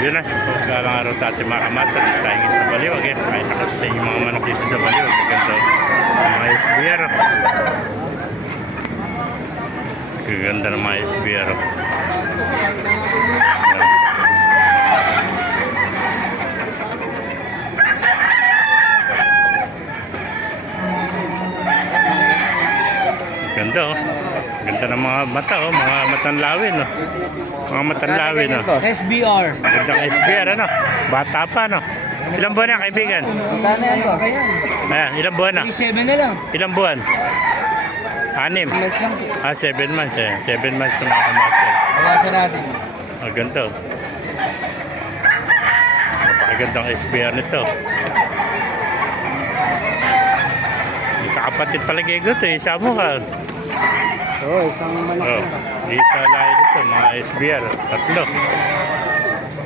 Yun na, pagkalang araw sa ating mga kamasan. Tayo sa baliw. Again, kahit nakot sa inyo mga manok dito sa baliw. Gaganda mga SBR. Gaganda ng mga SBR. Ganda oh. Ganda ng mga mata oh, mga matang lawin oh. Mga matang lawin oh. SBR. Ganda ng SBR ano. Bata pa no. Ilang buwan na kaibigan? Magkano yan to? Ayan, ilang buwan na? 37 na lang. Ilang buwan? 6. 7 months eh. 7 months na mga kamasel. Kawasan natin. Ang ganda oh. Napakagandang SBR nito. Kakapatid pala Gego to, isa mo ka. Oo, isang manok Oh, isa lahi nito, mga SBR, 3.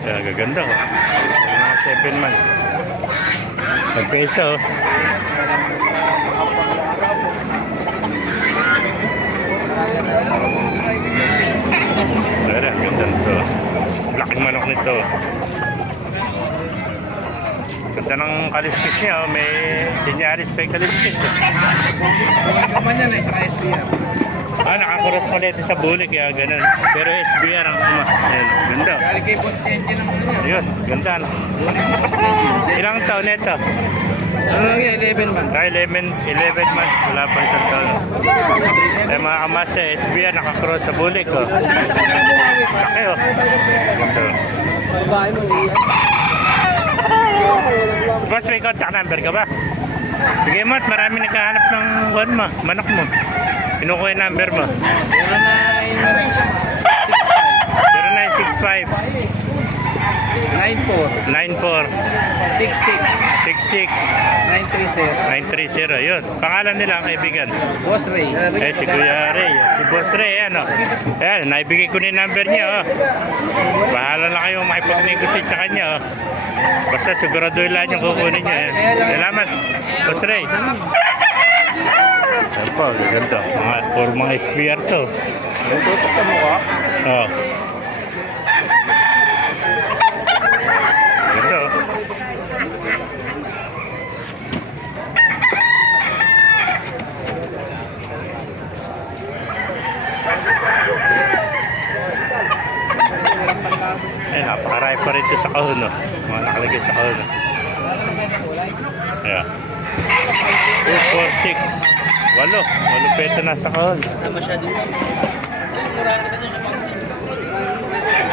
Kaya gaganda oh. Mga 7 months. Nagpesa oh. Kaya ganda nito. Laking manok nito. Ganda ng kaliskis niya oh. May sinyaris pa yung kaliskis oh. naman yan, isang SBR. Nakakuros pala ito sa bulik kaya ganun. Pero SBR ang kuma. Ayan, ganda. Kali kay Boss Engine ang ulo niya. Ayun, ganda no. Ilang taon nito? Ano lang yan, 11 months. 11 months, wala pa isang taon. Eh mga kamasta, SBR nakakuros sa bulik oh. Laki oh. Ganda. Babae mo, Boss, may contact number ka ba? Sige mo, marami naghahanap ng manok mo. Kinukuha yung number mo. 0965 94 66 930 yun. Pangalan nila ang kaibigan. Boss Ray. Si Kuya Ray. Si Boss Ray, ano. Ayan, naibigay ko na yung number niya, oh. Bahala na kayo makipag-negotiate sa kanya, oh. Basta siguraduhin lang yung kukunin niya, eh. Salamat, Boss Ray. Ayan po, ganda. Puro mga SBR to. Yung tutok sa mukha. Oh. Ganda, oh. Ayan, napakarami pa rin ito sa kahon, no? Mga nakalagay sa kahon, no? Ayan. 2, 4, 6 8 peto na sa kahon. Masyado.